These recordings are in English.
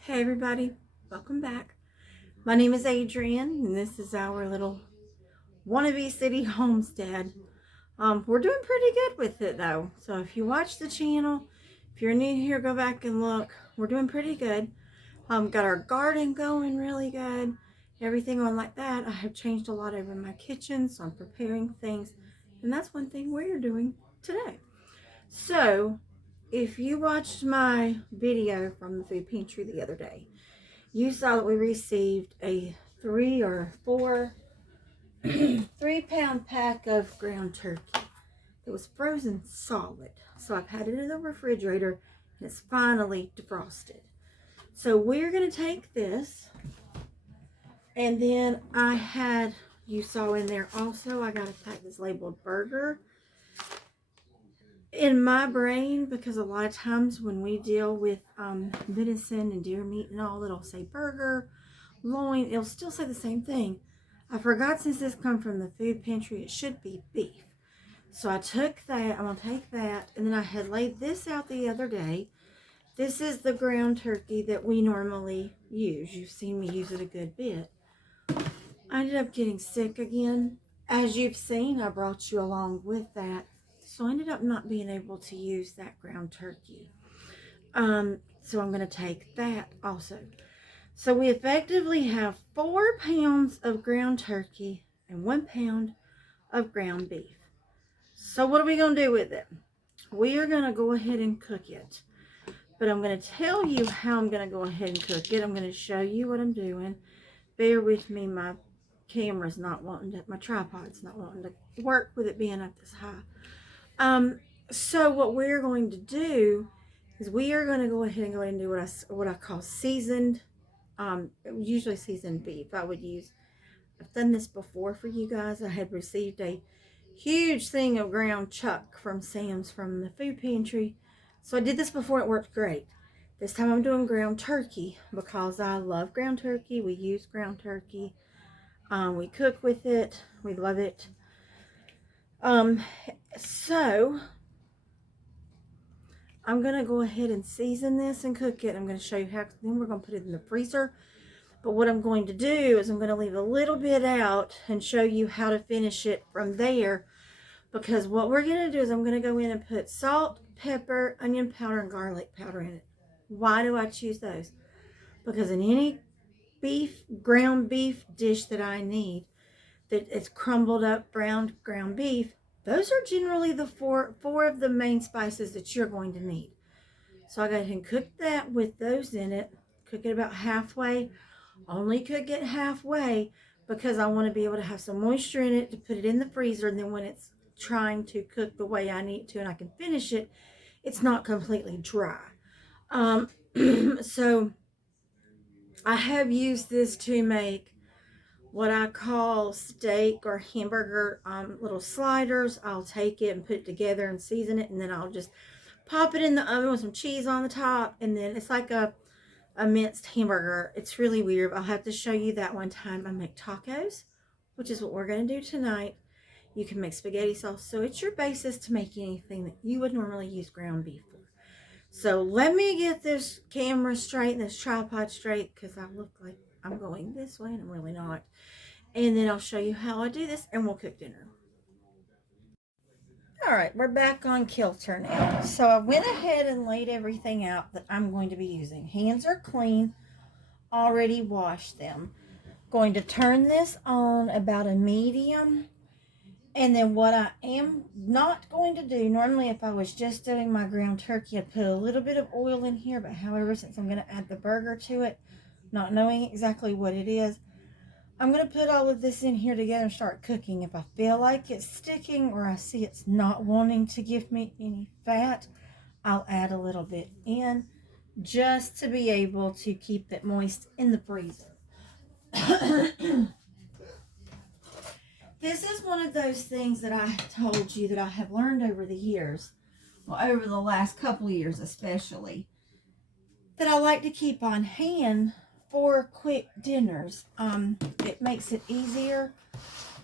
Hey everybody, welcome back. My name is Adrienne and this is our little wannabe city homestead. We're doing pretty good with it though. So if you watch the channel, if you're new here, go back and look. We're doing pretty good. Got our garden going really good. Everything on like that. I have changed a lot over my kitchen, so I'm preparing things. And that's one thing we're doing today. So if you watched my video from the food pantry the other day, you saw that we received a 3 pound pack of ground turkey. It was frozen solid. So I've had it in the refrigerator and it's finally defrosted. So we're going to take this, and then you saw in there also, I got a pack that's labeled burger. In my brain, because a lot of times when we deal with venison and deer meat and all, it'll say burger, loin, it'll still say the same thing. I forgot, since this come from the food pantry, it should be beef. So I took that, I'm going to take that, and then I had laid this out the other day. This is the ground turkey that we normally use. You've seen me use it a good bit. I ended up getting sick again. As you've seen, I brought you along with that. So I ended up not being able to use that ground turkey. So I'm going to take that also. So we effectively have 4 pounds of ground turkey and 1 pound of ground beef. So what are we going to do with it? We are going to go ahead and cook it. But I'm going to tell you how I'm going to go ahead and cook it. I'm going to show you what I'm doing. Bear with me, my camera's not wanting to, my tripod's not wanting to work with it being up this high. So what we're going to do is we are going to go ahead and do what I call seasoned, usually seasoned beef. I've done this before for you guys. I had received a huge thing of ground chuck from Sam's from the food pantry. So I did this before, it worked great. This time I'm doing ground turkey because I love ground turkey. We use ground turkey. We cook with it. We love it. So I'm going to go ahead and season this and cook it. I'm going to show you how, then we're going to put it in the freezer. But what I'm going to do is I'm going to leave a little bit out and show you how to finish it from there. Because what we're going to do is I'm going to go in and put salt, pepper, onion powder, and garlic powder in it. Why do I choose those? Because in any ground beef dish that I need, that it's crumbled up brown ground beef, those are generally the four of the main spices that you're going to need. So I go ahead and cook that with those in it. Cook it about halfway. Only cook it halfway because I want to be able to have some moisture in it to put it in the freezer, and then when it's trying to cook the way I need to and I can finish it, it's not completely dry. So I have used this to make what I call steak or hamburger little sliders. I'll take it and put it together and season it, and then I'll just pop it in the oven with some cheese on the top, and then it's like a minced hamburger. It's really weird. I'll have to show you that one time. I make tacos, which is what we're going to do tonight. You can make spaghetti sauce. So it's your basis to make anything that you would normally use ground beef for. So let me get this camera straight and this tripod straight, because I look like I'm going this way and I'm really not. And then I'll show you how I do this and we'll cook dinner. Alright, we're back on kilter now. So I went ahead and laid everything out that I'm going to be using. Hands are clean, already washed them. Going to turn this on about a medium. And then what I am not going to do, normally if I was just doing my ground turkey, I'd put a little bit of oil in here. But however, since I'm going to add the burger to it, not knowing exactly what it is, I'm going to put all of this in here together and start cooking. If I feel like it's sticking or I see it's not wanting to give me any fat, I'll add a little bit in just to be able to keep it moist in the freezer. This is one of those things that I told you that I have learned over the years, well, over the last couple of years especially, that I like to keep on hand for quick dinners. It makes it easier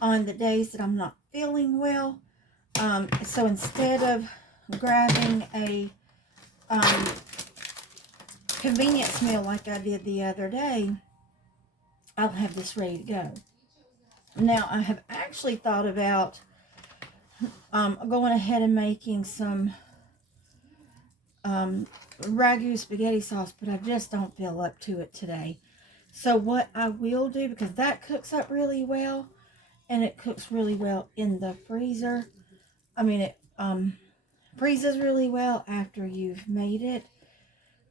on the days that I'm not feeling well. So instead of grabbing a convenience meal like I did the other day, I'll have this ready to go. Now, I have actually thought about going ahead and making some ragu spaghetti sauce, but I just don't feel up to it today. So what I will do, because that cooks up really well, and it cooks really well in the freezer. I mean, it freezes really well after you've made it.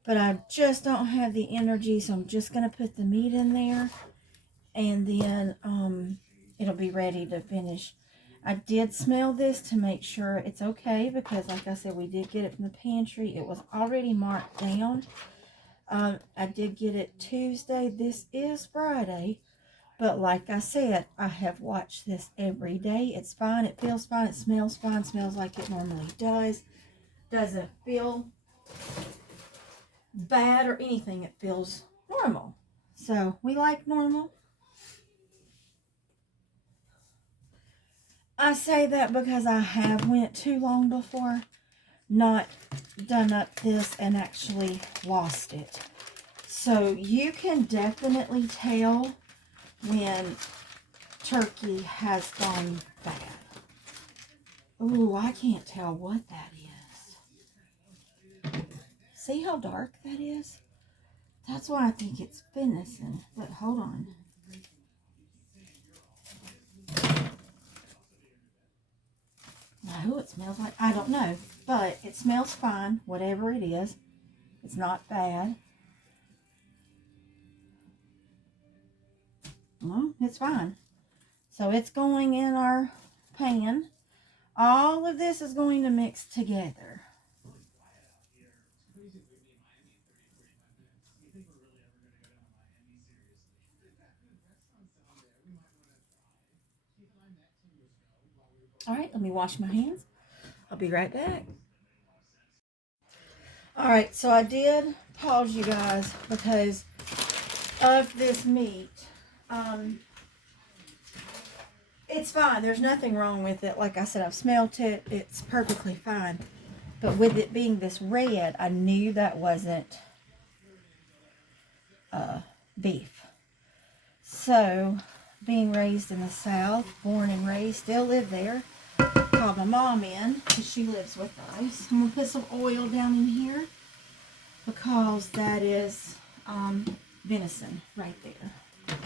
But I just don't have the energy, so I'm just going to put the meat in there. And then it'll be ready to finish. I did smell this to make sure it's okay, because like I said, we did get it from the pantry. It was already marked down. I did get it Tuesday. This is Friday. But like I said, I have watched this every day. It's fine. It feels fine. It smells fine. Smells like it normally does. Doesn't feel bad or anything. It feels normal. So we like normal. I say that because I have went too long before, not done up this and actually lost it. So you can definitely tell when turkey has gone bad. Ooh, I can't tell what that is. See how dark that is? That's why I think it's venison. But hold on. Now, who it smells like, I don't know. But it smells fine, whatever it is. It's not bad. Well, it's fine. So it's going in our pan. All of this is going to mix together. All right, let me wash my hands. I'll be right back. All right, so I did pause you guys because of this meat. It's fine. There's nothing wrong with it. Like I said, I've smelt it. It's perfectly fine. But with it being this red, I knew that wasn't beef. So, being raised in the South, born and raised, still live there. Called my mom in because she lives with us. I'm going to put some oil down in here because that is venison right there.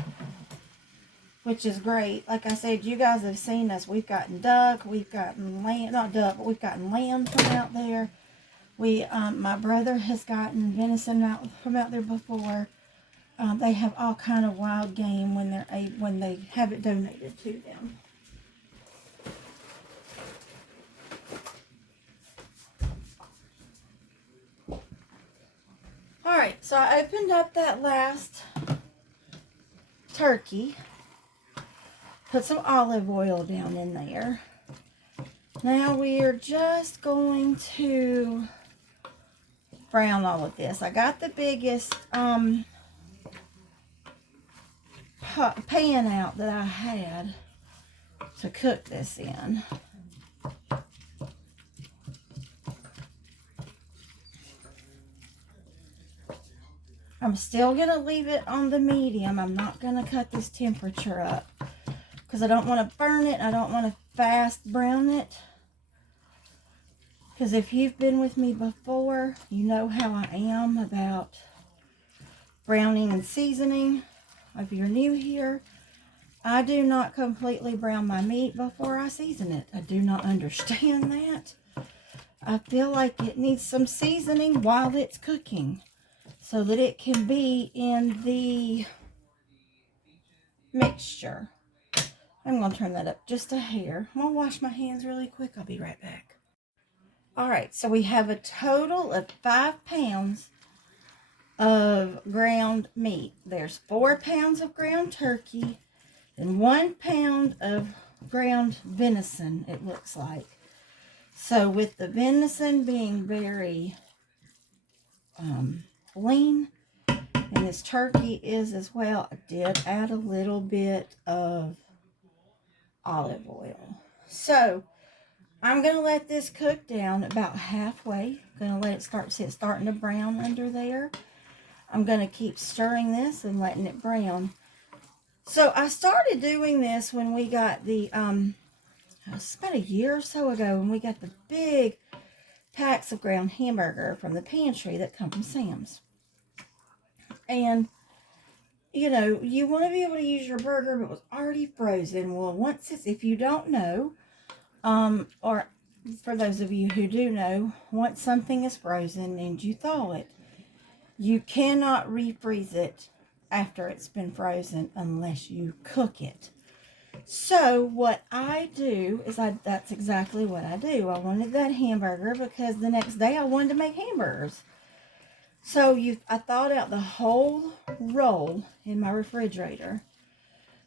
Which is great. Like I said, you guys have seen us. We've gotten duck, we've gotten lamb, not duck, but we've gotten lamb from out there. My brother has gotten venison from out there before. They have all kind of wild game when they have it donated to them. All right, so I opened up that last turkey. Put some olive oil down in there. Now we are just going to brown all of this. I got the biggest pan out that I had to cook this in. I'm still going to leave it on the medium. I'm not going to cut this temperature up because I don't want to burn it. I don't want to fast brown it. Because if you've been with me before, you know how I am about browning and seasoning. If you're new here, I do not completely brown my meat before I season it. I do not understand that. I feel like it needs some seasoning while it's cooking so that it can be in the mixture. I'm going to turn that up just a hair. I'm going to wash my hands really quick. I'll be right back. All right, so we have a total of 5 pounds of ground meat. There's 4 pounds of ground turkey and 1 pound of ground venison, it looks like. So with the venison being very lean, and this turkey is as well, I did add a little bit of olive oil. So I'm going to let this cook down about halfway. I'm going to let it start, see it starting to brown under there. I'm going to keep stirring this and letting it brown. So I started doing this when we got the, it's about a year or so ago, when we got the big packs of ground hamburger from the pantry that come from Sam's. And, you know, you want to be able to use your burger, but it was already frozen. Well, once it's, if you don't know, or for those of you who do know, once something is frozen and you thaw it, you cannot refreeze it after it's been frozen unless you cook it. So what I do is that's exactly what I do. I wanted that hamburger because the next day I wanted to make hamburgers. So I thawed out the whole roll in my refrigerator.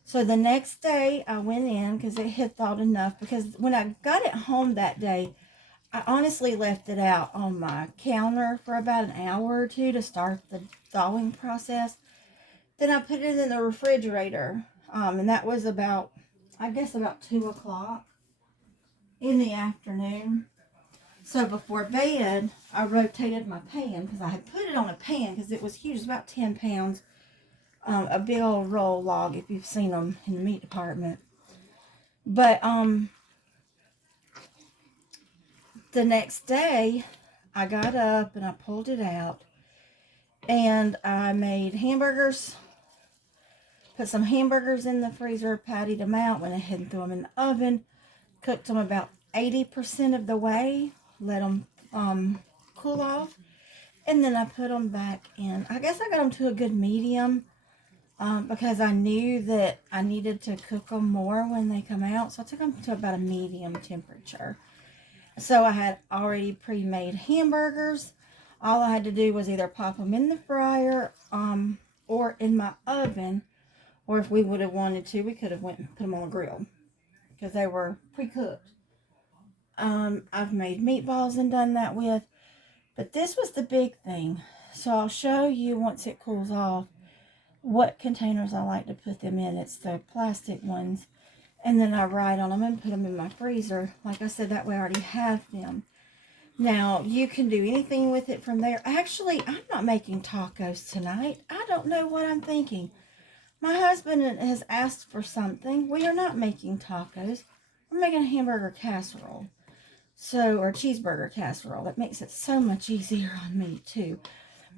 So the next day I went in because it had thawed enough, because when I got it home that day, I honestly left it out on my counter for about an hour or two to start the thawing process. Then I put it in the refrigerator, and that was about, I guess, about 2 o'clock in the afternoon. So before bed, I rotated my pan, because I had put it on a pan because it was huge. It was about 10 pounds, a big old roll log if you've seen them in the meat department. But the next day, I got up and I pulled it out, and I made hamburgers. Put some hamburgers in the freezer, patted them out, went ahead and threw them in the oven, cooked them about 80% of the way, let them cool off, and then I put them back in. I guess I got them to a good medium because I knew that I needed to cook them more when they come out, so I took them to about a medium temperature. So I had already pre-made hamburgers. All I had to do was either pop them in the fryer or in my oven, or if we would have wanted to, we could have went and put them on a grill because they were pre-cooked. I've made meatballs and done that with, but this was the big thing. So I'll show you once it cools off what containers I like to put them in. It's the plastic ones. And then I write on them and put them in my freezer. Like I said, that way I already have them. Now, you can do anything with it from there. Actually, I'm not making tacos tonight. I don't know what I'm thinking. My husband has asked for something. We are not making tacos. We're making a hamburger casserole. Or cheeseburger casserole. That makes it so much easier on me, too.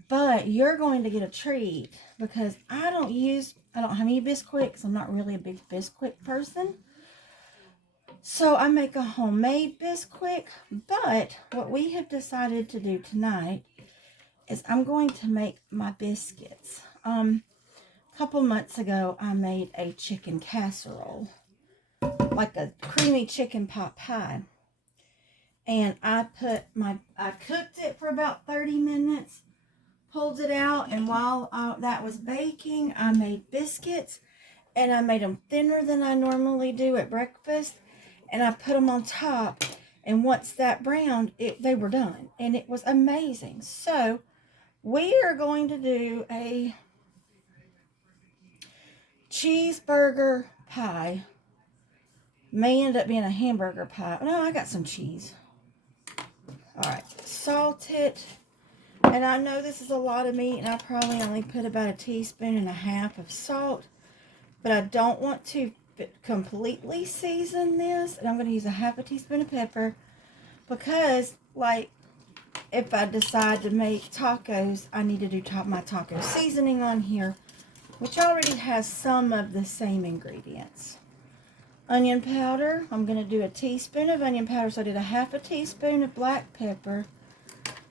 But you're going to get a treat because I don't have any Bisquick. I'm not really a big Bisquick person. So I make a homemade Bisquick. But what we have decided to do tonight is I'm going to make my biscuits. A couple months ago, I made a chicken casserole, like a creamy chicken pot pie. And I cooked it for about 30 minutes, pulled it out, and while that was baking, I made biscuits, and I made them thinner than I normally do at breakfast, and I put them on top, and once that browned, they were done, and it was amazing. So we are going to do a cheeseburger pie. May end up being a hamburger pie. No, I got some cheese. Alright, salt it. And I know this is a lot of meat, and I probably only put about 1.5 teaspoons of salt. But I don't want to completely season this. And I'm going to use 1/2 teaspoon of pepper. Because, like, if I decide to make tacos, I need to do my taco seasoning on here, which already has some of the same ingredients. Onion powder. I'm going to do 1 teaspoon of onion powder. So I did 1/2 teaspoon of black pepper.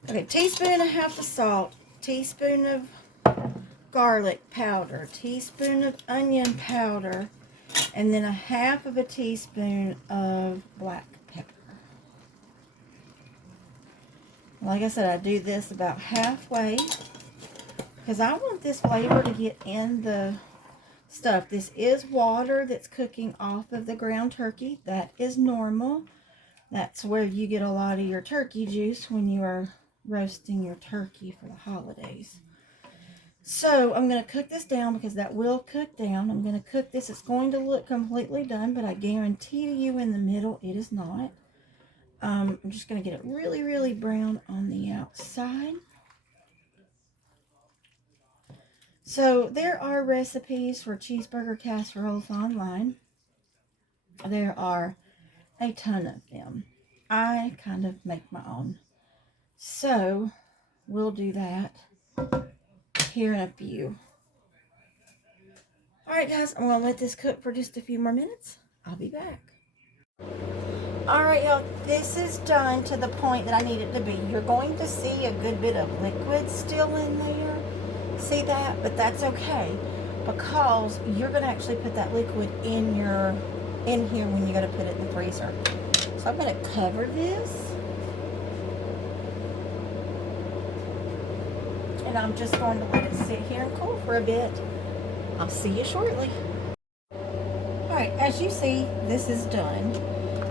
Okay, 1.5 teaspoons of salt. Teaspoon of garlic powder. Teaspoon of onion powder. And then 1/2 teaspoon of black pepper. Like I said, I do this about halfway because I want this flavor to get in the stuff. This is water that's cooking off of the ground turkey. That is normal. That's where you get a lot of your turkey juice when you are roasting your turkey for the holidays. So I'm going to cook this down because that will cook down. I'm going to cook this. It's going to look completely done, but I guarantee you in the middle it is not. I'm just going to get it really, really brown on the outside. So there are recipes for cheeseburger casseroles online. There are a ton of them. I kind of make my own. So we'll do that here in a few. Alright guys, I'm going to let this cook for just a few more minutes. I'll be back. Alright y'all, this is done to the point that I need it to be. You're going to see a good bit of liquid still in there. See that? But that's okay, because you're going to actually put that liquid in here when you go to put it in the freezer. So I'm going to cover this. And I'm just going to let it sit here and cool for a bit. I'll see you shortly. Alright, as you see, this is done.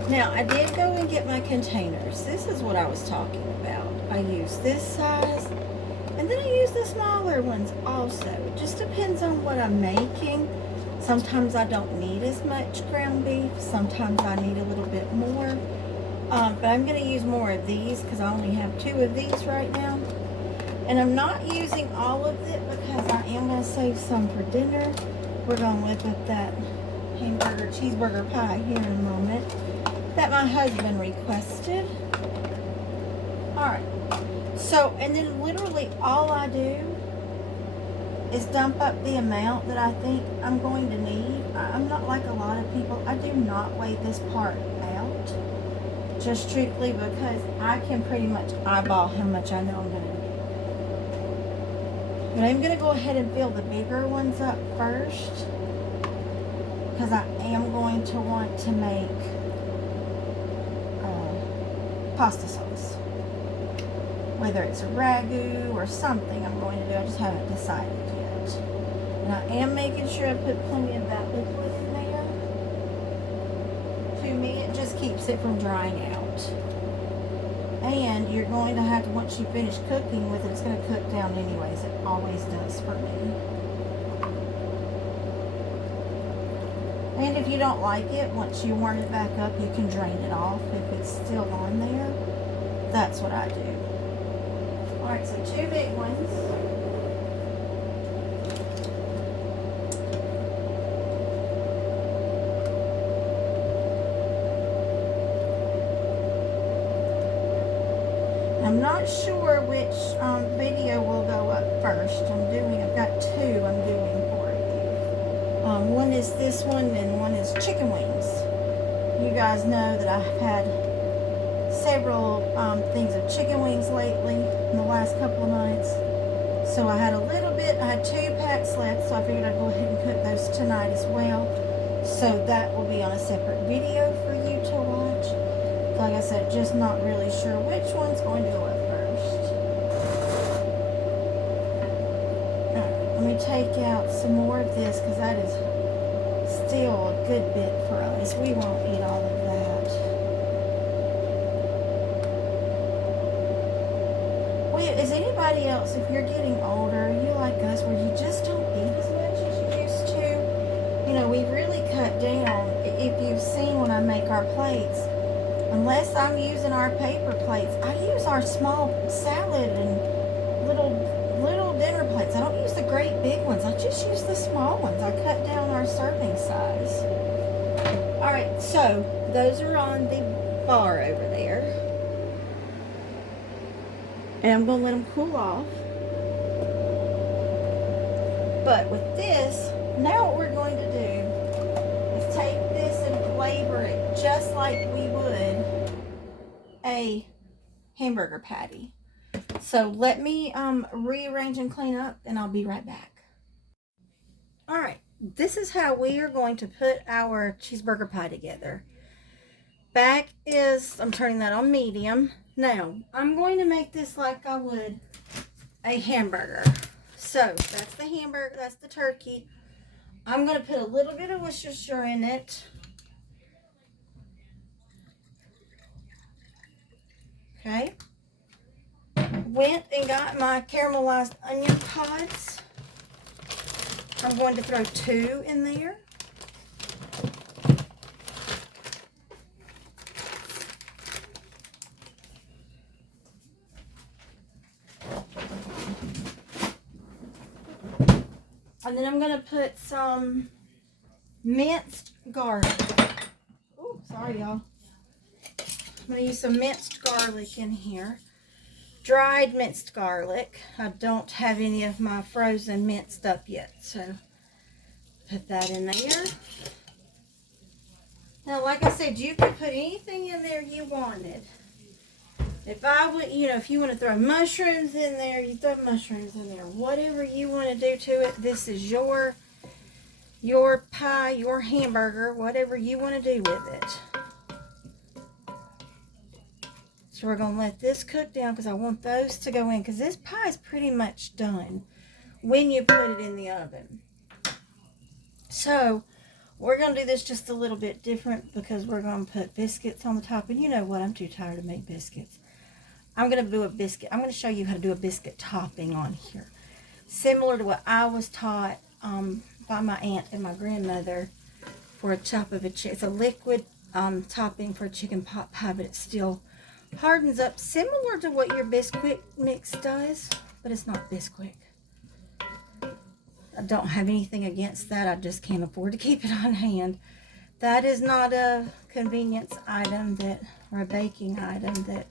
Now, I did go and get my containers. This is what I was talking about. I use this size, and then I use the smaller ones also. It just depends on what I'm making. Sometimes I don't need as much ground beef. Sometimes I need a little bit more. But I'm going to use more of these because I only have 2 of these right now. And I'm not using all of it because I am going to save some for dinner. We're going to whip up that cheeseburger pie here in a moment that my husband requested. Alright, so, and then literally all I do is dump up the amount that I think I'm going to need. I'm not like a lot of people. I do not weigh this part out, just strictly because I can pretty much eyeball how much I know I'm going to need. But I'm going to go ahead and fill the bigger ones up first, because I am going to want to make pasta sauce. Whether it's a ragu or something I'm going to do, I just haven't decided yet. And I am making sure I put plenty of that liquid in there. To me, it just keeps it from drying out. And you're going to have to, once you finish cooking with it, it's going to cook down anyways. It always does for me. And if you don't like it, once you warm it back up, you can drain it off if it's still on there. That's what I do. Alright, so 2 big ones. I'm not sure which video will go up first. I've got 2 I'm doing for you. One is this one and one is chicken wings. You guys know that I've had several things of chicken wings lately in the last couple of nights. So I had a little bit, I had 2 packs left, so I figured I'd go ahead and cook those tonight as well. So that will be on a separate video for you to watch. Like I said, just not really sure which one's going to go up first. Alright, let me take out some more of this because that is still a good bit for us. We won't eat all of that. Well, is anybody else, if you're getting older, you like us, where you just don't eat as much as you used to? You know, we've really cut down. If you've seen when I make our plates, unless I'm using our paper plates, I use our small salad and little dinner plates. I don't use the great big ones. I just use the small ones. I cut down our serving size. Alright, so those are on the bar over there. And I'm going to let them cool off. But with this, now what we're going to do is take this and flavor it just like we would a hamburger patty. So let me rearrange and clean up, and I'll be right back. Alright, this is how we are going to put our cheeseburger pie together. Back is, I'm turning that on medium. Now, I'm going to make this like I would a hamburger. So, that's the hamburger, that's the turkey. I'm going to put a little bit of Worcestershire in it. Okay. Went and got my caramelized onion pods. I'm going to throw 2 in there. And then I'm going to put some minced garlic. Oh, sorry, y'all. I'm going to use some minced garlic in here. Dried minced garlic. I don't have any of my frozen minced up yet, so put that in there. Now, like I said, you could put anything in there you wanted. If I would, if you want to throw mushrooms in there, you throw mushrooms in there. Whatever you want to do to it, this is your pie, your hamburger, whatever you want to do with it. So we're going to let this cook down because I want those to go in, because this pie is pretty much done when you put it in the oven. So we're going to do this just a little bit different because we're going to put biscuits on the top. And you know what? I'm too tired to make biscuits. I'm going to do a biscuit. I'm going to show you how to do a biscuit topping on here. Similar to what I was taught by my aunt and my grandmother for a chop of a chicken. It's a liquid topping for a chicken pot pie, but it still hardens up similar to what your Bisquick mix does, but it's not Bisquick. I don't have anything against that. I just can't afford to keep it on hand. That is not a convenience item or a baking item that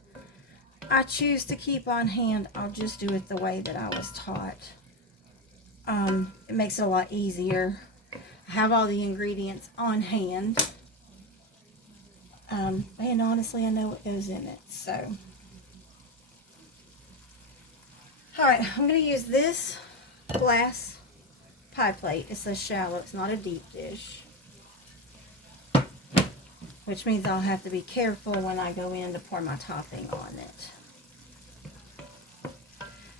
I choose to keep on hand. I'll just do it the way that I was taught. It makes it a lot easier. I have all the ingredients on hand. And honestly, I know what goes in it. So, alright, I'm going to use this glass pie plate. It's a shallow, it's not a deep dish. Which means I'll have to be careful when I go in to pour my topping on it.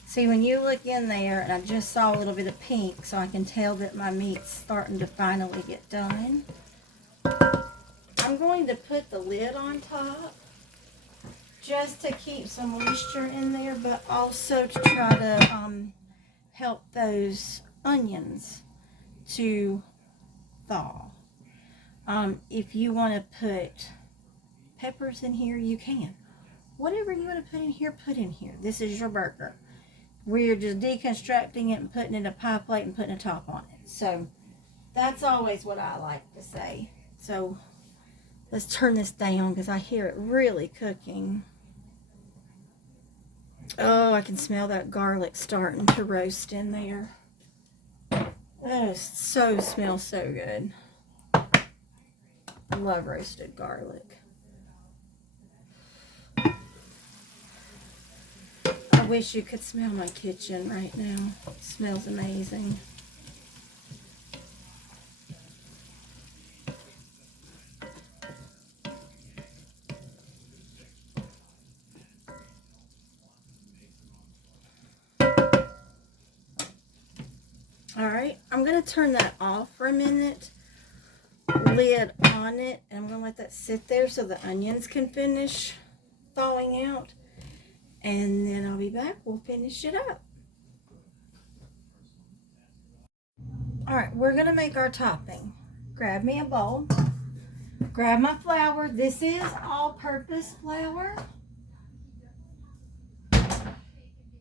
See, when you look in there, and I just saw a little bit of pink, so I can tell that my meat's starting to finally get done. I'm going to put the lid on top just to keep some moisture in there, but also to try to help those onions to thaw. If you want to put peppers in here, you can. Whatever you want to put in here, put in here. This is your burger. We're just deconstructing it and putting it in a pie plate and putting a top on it. So that's always what I like to say. So let's turn this down because I hear it really cooking. Oh, I can smell that garlic starting to roast in there. That is smells so good. I love roasted garlic. I wish you could smell my kitchen right now. It smells amazing. Alright, I'm going to turn that off for a minute. Lid on it, and I'm going to let that sit there so the onions can finish thawing out. And then I'll be back. We'll finish it up. Alright, we're going to make our topping. Grab me a bowl. Grab my flour. This is all-purpose flour.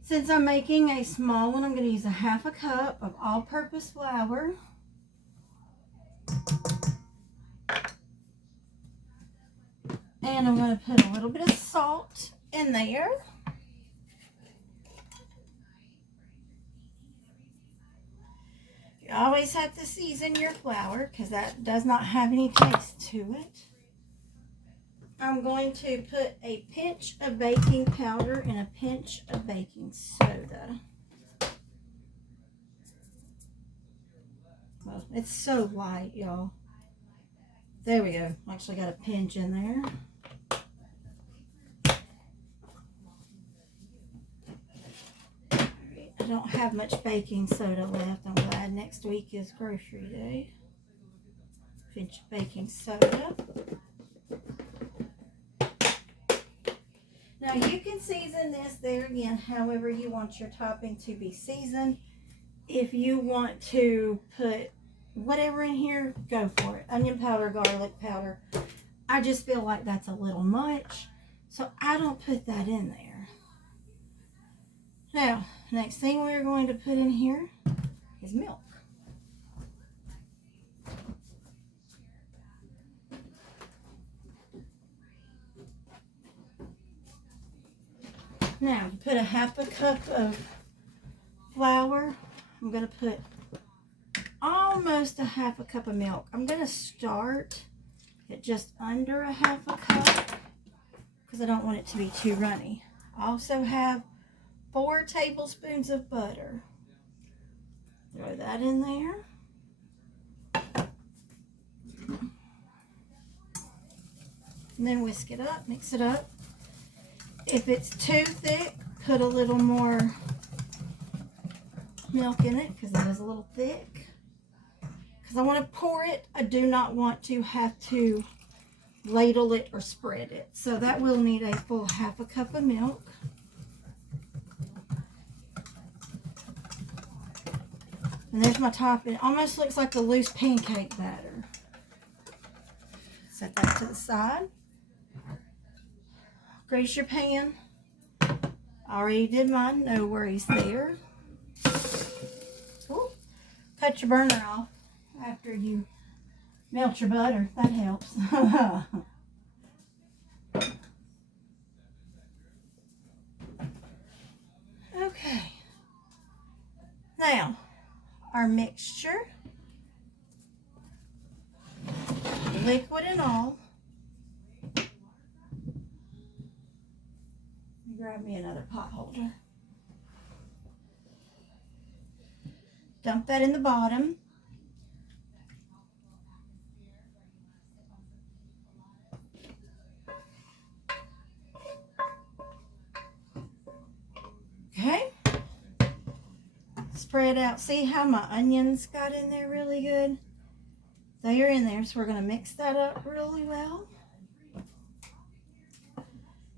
Since I'm making a small one, I'm going to use a half a cup of all-purpose flour. And I'm going to put a little bit of salt in there. You always have to season your flour because that does not have any taste to it. I'm going to put a pinch of baking powder and a pinch of baking soda. Well, it's so light, y'all. There we go. Actually got a pinch in there. I don't have much baking soda left. I'm glad next week is grocery day. Pinch of baking soda. Now you can season this there again however you want your topping to be seasoned. If you want to put whatever in here, go for it. Onion powder, garlic powder. I just feel like that's a little much, so I don't put that in there. Now, next thing we're going to put in here is milk. Now, you put a half a cup of flour. I'm going to put almost a half a cup of milk. I'm going to start at just under a half a cup because I don't want it to be too runny. I also have 4 tablespoons of butter. Throw that in there. And then whisk it up, mix it up. If it's too thick, put a little more milk in it because it is a little thick. Because I want to pour it, I do not want to have to ladle it or spread it. So that will need a full half a cup of milk. And there's my topping. It almost looks like a loose pancake batter. Set that to the side. Grease your pan. I already did mine, no worries there. Ooh. Cut your burner off after you melt your butter. That helps. Okay. Now, our mixture, liquid and all. Grab me another pot holder. Dump that in the bottom. Okay. Spread out. See how my onions got in there really good? They are in there, so we're going to mix that up really well.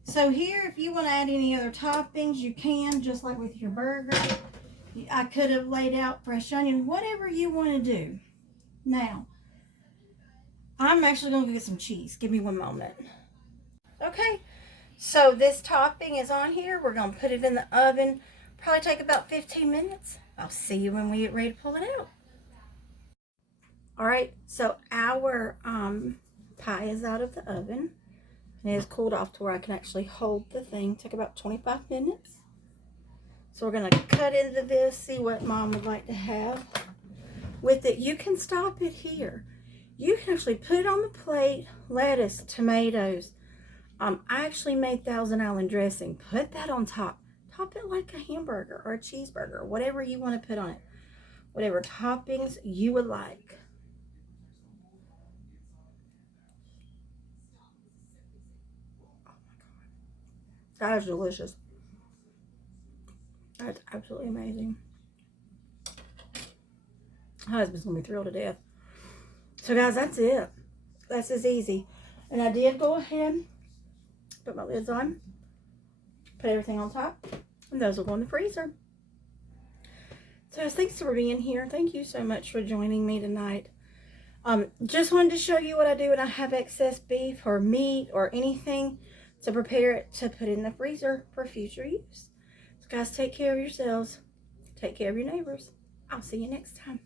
So here, if you want to add any other toppings, you can, just like with your burger. I could have laid out fresh onion, whatever you want to do. Now, I'm actually going to get some cheese. Give me one moment. Okay, so this topping is on here. We're going to put it in the oven. Probably take about 15 minutes. I'll see you when we get ready to pull it out. All right, so our pie is out of the oven. And it is cooled off to where I can actually hold the thing. Took about 25 minutes. So we're going to cut into this, see what Mom would like to have with it. You can stop it here. You can actually put it on the plate, lettuce, tomatoes. I actually made Thousand Island dressing. Put that on top. Top it like a hamburger or a cheeseburger, whatever you want to put on it. Whatever toppings you would like. That is delicious. That's absolutely amazing. My husband's going to be thrilled to death. So guys, that's it. That's as easy. And I did go ahead, put my lids on, put everything on top, and those will go in the freezer. So guys, thanks for being here. Thank you so much for joining me tonight. Just wanted to show you what I do when I have excess beef or meat or anything to prepare it to put in the freezer for future use. So guys, take care of yourselves. Take care of your neighbors. I'll see you next time.